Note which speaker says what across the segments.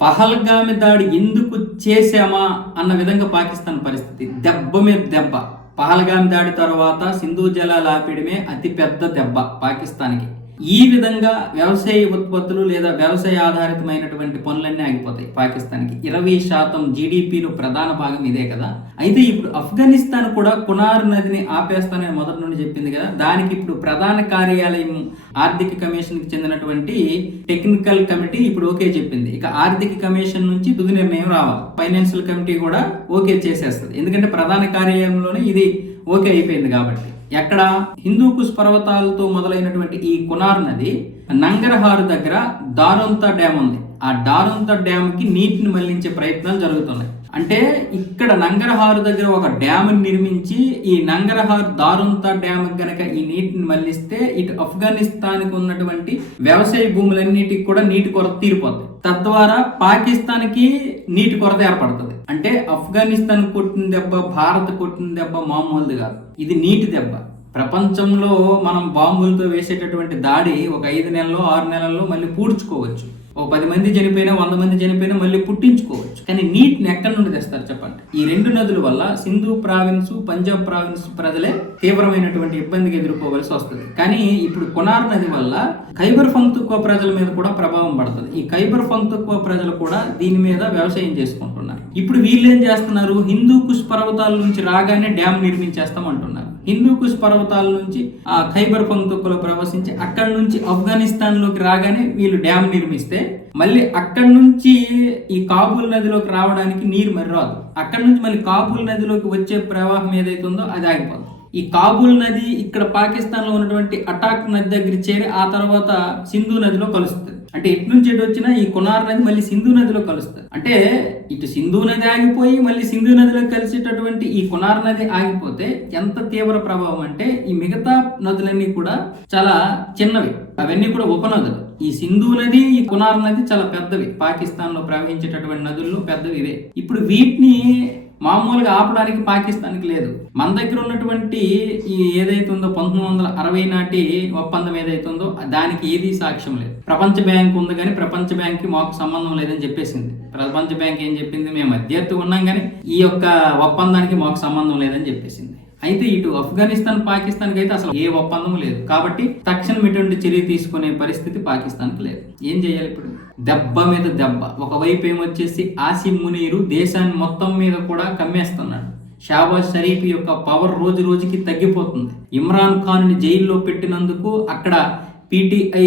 Speaker 1: పహల్గామి దాడి ఎందుకు చేశామా అన్న విధంగా పాకిస్తాన్ పరిస్థితి. దెబ్బ మీద దెబ్బ. పహల్గామి దాడి తర్వాత సింధు జలాలు ఆపేయడమే అతి పెద్ద దెబ్బ పాకిస్తాన్కి. ఈ విధంగా వ్యవసాయ ఉత్పత్తులు లేదా వ్యవసాయ ఆధారితమైనటువంటి పనులన్నీ ఆగిపోతాయి పాకిస్తాన్కి. ఇరవై శాతం జీడిపిలో ప్రధాన భాగం ఇదే కదా. అయితే ఇప్పుడు ఆఫ్ఘనిస్తాన్ కూడా కునార్ నదిని ఆపేస్తానని మొదటి నుండి చెప్పింది కదా. దానికి ఇప్పుడు ప్రధాన కార్యాలయం ఆర్థిక కమిషన్కి చెందినటువంటి టెక్నికల్ కమిటీ ఇప్పుడు ఓకే చెప్పింది. ఇక ఆర్థిక కమిషన్ నుంచి తుది నిర్ణయం రావాలి. ఫైనాన్షియల్ కమిటీ కూడా ఓకే చేసేస్తుంది. ఎందుకంటే ప్రధాన కార్యాలయంలోనే ఇది ఓకే అయిపోయింది కాబట్టి. ఎక్కడ? హిందూకుష్ పర్వతాలతో మొదలైనటువంటి ఈ కునార్ నది నంగరహారు దగ్గర దారుంత డ్యామ్ ఉంది. ఆ డారొంత డ్యామ్కి నీటిని మళ్ళించే ప్రయత్నాలు జరుగుతున్నాయి. అంటే ఇక్కడ నంగరహారు దగ్గర ఒక డ్యామ్ నిర్మించి ఈ నంగరహార్ దారుంతా డ్యామ్ గనక ఈ నీటిని మళ్ళిస్తే ఇటు ఆఫ్ఘనిస్తాన్కి ఉన్నటువంటి వ్యవసాయ భూములన్నిటికి కూడా నీటి కొరత తీరిపోతుంది తద్వారా పాకిస్తాన్కి నీటి కొరత ఏర్పడుతుంది. అంటే ఆఫ్ఘనిస్తాన్ కొట్టిన దెబ్బ భారత్ కొట్టిన దెబ్బ మామూలుది కాదు. ఇది నీటి దెబ్బ. ప్రపంచంలో మనం బాంబులతో వేసేటటువంటి దాడి ఒక ఐదు నెలల్లో ఆరు నెలల్లో మళ్ళీ పూడ్చుకోవచ్చు. ఒక పది మంది చనిపోయినా వంద మంది చనిపోయినా మళ్ళీ పుట్టించుకోవచ్చు. కానీ నీటిని ఎక్కడి నుండి తెస్తారు చెప్పండి? ఈ రెండు నదుల వల్ల సింధు ప్రావిన్స్ పంజాబ్ ప్రావిన్స్ ప్రజలే తీవ్రమైనటువంటి ఇబ్బందికి ఎదుర్కోవాల్సి వస్తుంది. కానీ ఇప్పుడు కొనార్ నది వల్ల ఖైబర్ ఫంక్తుక్కువ ప్రజల మీద కూడా ప్రభావం పడుతుంది. ఈ ఖైబర్ ఫంక్తుక్కువ ప్రజలు కూడా దీని మీద వ్యవసాయం చేసుకుంటున్నారు. ఇప్పుడు వీళ్ళు ఏం చేస్తున్నారు? హిందూ కుష్ పర్వతాల నుంచి రాగానే డ్యామ్ నిర్మించేస్తాం అంటున్నారు హిందూ కుష్ పర్వతాల నుంచి ఆ ఖైబర్ పంక్తుక్కులో ప్రవేశించి అక్కడి నుంచి ఆఫ్ఘనిస్తాన్లోకి రాగానే వీళ్ళు డ్యామ్ నిర్మిస్తే మళ్ళీ అక్కడి నుంచి ఈ కాబూల్ నదిలోకి రావడానికి నీరు మరి రాదు. అక్కడి నుంచి మళ్ళీ కాబూల్ నదిలోకి వచ్చే ప్రవాహం ఏదైతే ఉందో అది ఆగిపోతుంది ఈ కాబూల్ నది ఇక్కడ పాకిస్తాన్లో ఉన్నటువంటి అటాక్ నది దగ్గర చేరి ఆ తర్వాత సింధు నదిలో కలుస్తుంది. అంటే ఎటు నుంచి ఎటు వచ్చినా ఈ కునార్ నది మళ్ళీ సింధు నదిలో కలుస్తుంది. అంటే ఇటు సింధు నది ఆగిపోయి మళ్ళీ సింధు నదిలో కలిసేటటువంటి ఈ కునార్ నది ఆగిపోతే ఎంత తీవ్ర ప్రభావం అంటే ఈ మిగతా నదులన్నీ కూడా చాలా చిన్నవి. అవన్నీ కూడా ఉపనదులు. ఈ సింధు నది ఈ కునార్ నది చాలా పెద్దవి. పాకిస్తాన్లో ప్రవహించేటటువంటి నదుల్లో పెద్దవి ఇవే. ఇప్పుడు వీటిని మామూలుగా ఆపడానికి పాకిస్తాన్కి లేదు. మన దగ్గర ఉన్నటువంటి ఈ ఏదైతే ఉందో పంతొమ్మిది వందల అరవై నాటి ఒప్పందం ఏదైతే ఉందో దానికి ఏది సాక్ష్యం లేదు. ప్రపంచ బ్యాంక్ ఉంది కానీ ప్రపంచ బ్యాంక్కి మాకు సంబంధం లేదని చెప్పేసింది. ప్రపంచ బ్యాంక్ ఏం చెప్పింది? మేము మధ్యవర్తి ఉన్నాం కానీ ఈ యొక్క ఒప్పందానికి మాకు సంబంధం లేదని చెప్పేసింది. అయితే ఇటు ఆఫ్ఘనిస్తాన్ పాకిస్తాన్కి అయితే అసలు ఏ ఒప్పందం లేదు. కాబట్టి తక్షణం ఇటువంటి చర్య తీసుకునే పరిస్థితి పాకిస్తాన్కి లేదు. ఏం చేయాలి ఇప్పుడు? దెబ్బ మీద దెబ్బ. ఒకవైపు ఏమొచ్చేసి ఆసిమ్ మునీరు దేశాన్ని మొత్తం మీద కూడా కమ్మేస్తున్నాడు. షాబాజ్ షరీఫ్ యొక్క పవర్ రోజు రోజుకి తగ్గిపోతుంది. ఇమ్రాన్ ఖాన్ని జైల్లో పెట్టినందుకు అక్కడ పీటీఐ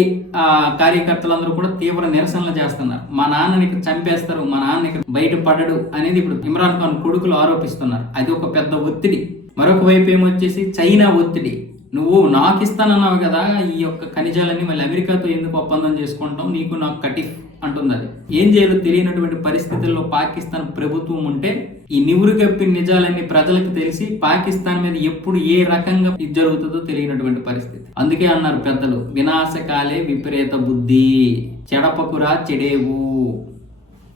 Speaker 1: కార్యకర్తలందరూ కూడా తీవ్ర నిరసనలు చేస్తున్నారు. మా నాన్నని చంపేస్తారు మా నాన్న ఇక్కడ బయట పడడు అనేది ఇప్పుడు ఇమ్రాన్ ఖాన్ కొడుకులు ఆరోపిస్తున్నారు. అది ఒక పెద్ద ఒత్తిడి. మరొక వైపు ఏమొచ్చేసి చైనా ఒత్తిడి. నువ్వు నాకు ఇస్తానన్నావు కదా ఈ యొక్క ఖనిజాలన్నీ మళ్ళీ అమెరికాతో ఎందుకు ఒప్పందం చేసుకుంటాం నీకు నాకు కటిఫ్ అంటుంది అది. ఏం చేయాలో తెలియనటువంటి పరిస్థితుల్లో పాకిస్తాన్ ప్రభుత్వం ఉంటే ఈ నివురు కప్పిన నిజాలన్నీ ప్రజలకు తెలిసి పాకిస్తాన్ మీద ఎప్పుడు ఏ రకంగా ఇది జరుగుతుందో తెలియనటువంటి పరిస్థితి. అందుకే అన్నారు పెద్దలు వినాశకాలే విపరీత బుద్ధి. చెడపకురా చెడేవు.